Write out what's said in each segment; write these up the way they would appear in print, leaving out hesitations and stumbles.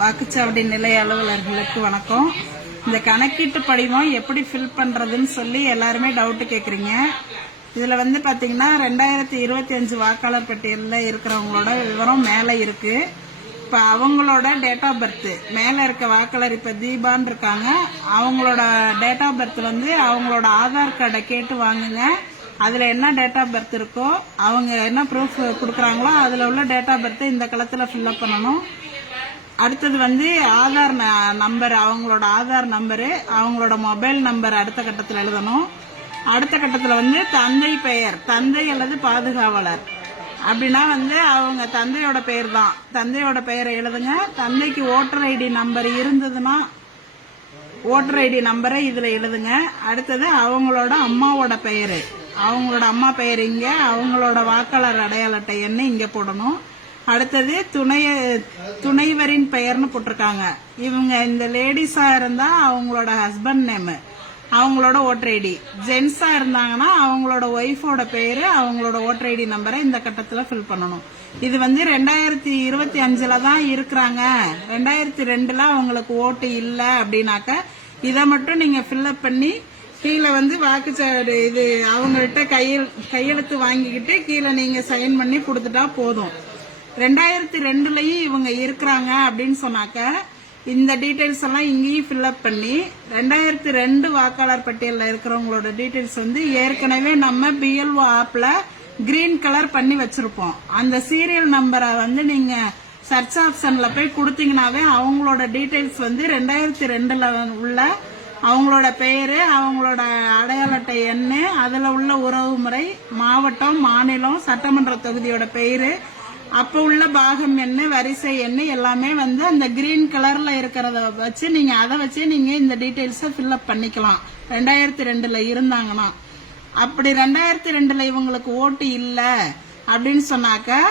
வாக்குச்சாவடி நிலைய அலுவலர்களுக்கு வணக்கம். இந்த கணக்கீட்டு படிவம் எப்படி ஃபில் பண்றதுன்னு சொல்லி எல்லாருமே டவுட் கேக்குறீங்க. இதுல வந்து பாத்தீங்கன்னா 2025 வாக்காளர் பட்டியல்ல இருக்கிறவங்களோட விவரம் மேல இருக்கு. இப்ப அவங்களோட டேட் ஆஃப் பர்த் மேல இருக்க வாக்காளர் இப்ப தீபான்னு இருக்காங்க. அவங்களோட டேட் ஆஃப் பர்த் வந்து அவங்களோட ஆதார் கார்டை கேட்டு வாங்குங்க. அதுல என்ன டேட் ஆஃப் பர்த் இருக்கோ அவங்க என்ன ப்ரூஃப் கொடுக்குறாங்களோ அதுல உள்ள டேட் ஆஃப் பர்த் இந்த களத்துல ஃபில்அப் பண்ணணும். அடுத்தது வந்து ஆதார் நம்பர், அவங்களோட ஆதார் நம்பரு, அவங்களோட மொபைல் நம்பர் அடுத்த கட்டத்தில் எழுதணும். அடுத்த கட்டத்தில் வந்து தந்தை பெயர், தந்தை அல்லது பாதுகாவலர் அப்படின்னா வந்து அவங்க தந்தையோட பெயர் தான், தந்தையோட பெயரை எழுதுங்க. தந்தைக்கு ஓட்டர் ஐடி நம்பர் இருந்ததுன்னா ஓட்டர் ஐடி நம்பரை இதுல எழுதுங்க. அடுத்தது அவங்களோட அம்மாவோட பெயரு, அவங்களோட அம்மா பெயர் இங்க, அவங்களோட வாக்காளர் அடையாள அட்டை எண்ணை இங்க போடணும். அடுத்தது துணைவரின் பெயர்னு போட்டிருக்காங்க. இவங்க இந்த லேடிஸா இருந்தா அவங்களோட ஹஸ்பண்ட் நேம், அவங்களோட ஓட்டர் ஐடி. ஜென்ஸா இருந்தாங்கன்னா அவங்களோட ஒய்ஃபோட பேரு, அவங்களோட ஓட்டர் ஐடி நம்பரை இந்த கட்டத்துல ஃபில் பண்ணணும். இது வந்து 2025 தான் இருக்கிறாங்க, 2002 அவங்களுக்கு ஓட்டு இல்ல அப்படின்னாக்க இதை மட்டும் நீங்க ஃபில்அப் பண்ணி கீழே வந்து வாக்குச்சாவடி இது அவங்கள்ட்ட கையெழுத்து வாங்கிக்கிட்டு கீழே நீங்க சைன் பண்ணி கொடுத்துட்டா போதும். 2002 இவங்க இருக்கிறாங்க அப்படின்னு சொன்னாக்க இந்த டீடைல்ஸ் எல்லாம் இங்கேயும் ஃபில்அப் பண்ணி 2002 வாக்காளர் பட்டியலில் இருக்கிறவங்களோட டீடைல்ஸ் வந்து ஏற்கனவே நம்ம பிஎல்ஓ ஆப்ல கிரீன் கலர் பண்ணி வச்சிருப்போம். அந்த சீரியல் நம்பரை வந்து நீங்க சர்ச் ஆப்ஷன்ல போய் கொடுத்தீங்கன்னாவே அவங்களோட டீடைல்ஸ் வந்து 2002 உள்ள அவங்களோட பெயரு, அவங்களோட அடையாள அட்டை எண்ணு, அதுல உள்ள உறவு முறை, மாவட்டம், மாநிலம், சட்டமன்ற தொகுதியோட பெயரு, அப்ப உள்ள பாகம் எண்ணு, வரிசை எண்ணு எல்லாமே வந்து அந்த கிரீன் கலர்ல இருக்கிறத வச்சு நீங்க அதை வச்சு நீங்க இந்த டீடைல்ஸ ஃபில்அப் பண்ணிக்கலாம். 2002 இருந்தாங்கன்னா. அப்படி 2002 இவங்களுக்கு ஓட்டு இல்ல அப்படின்னு சொன்னாக்க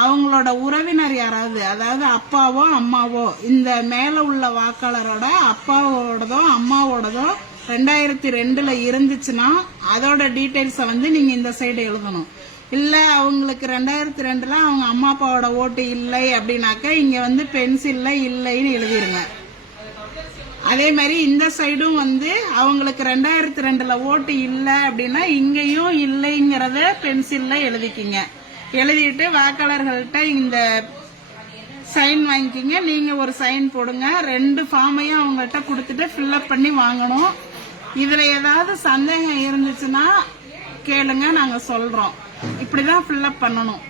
அவங்களோட உறவினர் யாராவது, அதாவது அப்பாவோ அம்மாவோ, இந்த மேல உள்ள வாக்காளரோட அப்பாவோடதோ அம்மாவோடதோ 2002 இருந்துச்சுன்னா அதோட டீடைல்ஸ வந்து நீங்க இந்த சைடு எழுதணும். இல்ல அவங்களுக்கு 2002 அவங்க அம்மா அப்பாவோட ஓட்டு இல்லை அப்படின்னாக்க இங்க வந்து பென்சில்ல இல்லைன்னு எழுதிருங்க. அதே மாதிரி இந்த சைடும் வந்து அவங்களுக்கு 2002 ஓட்டு இல்லை அப்படின்னா இங்கேயும் இல்லைங்கிறத பென்சில்ல எழுதிக்கிங்க. எழுதிட்டு வாக்காளர்கள்ட்ட இந்த சைன் வாங்கிக்கிங்க. நீங்க ஒரு சைன் போடுங்க. 2 ஃபார்மையும் அவங்கள்ட்ட கொடுத்துட்டு ஃபில்அப் பண்ணி வாங்கணும். இதுல ஏதாவது சந்தேகம் இருந்துச்சுன்னா கேளுங்க, நாங்க சொல்றோம். இப்படிதான் ஃபில்அப் பண்ணணும்.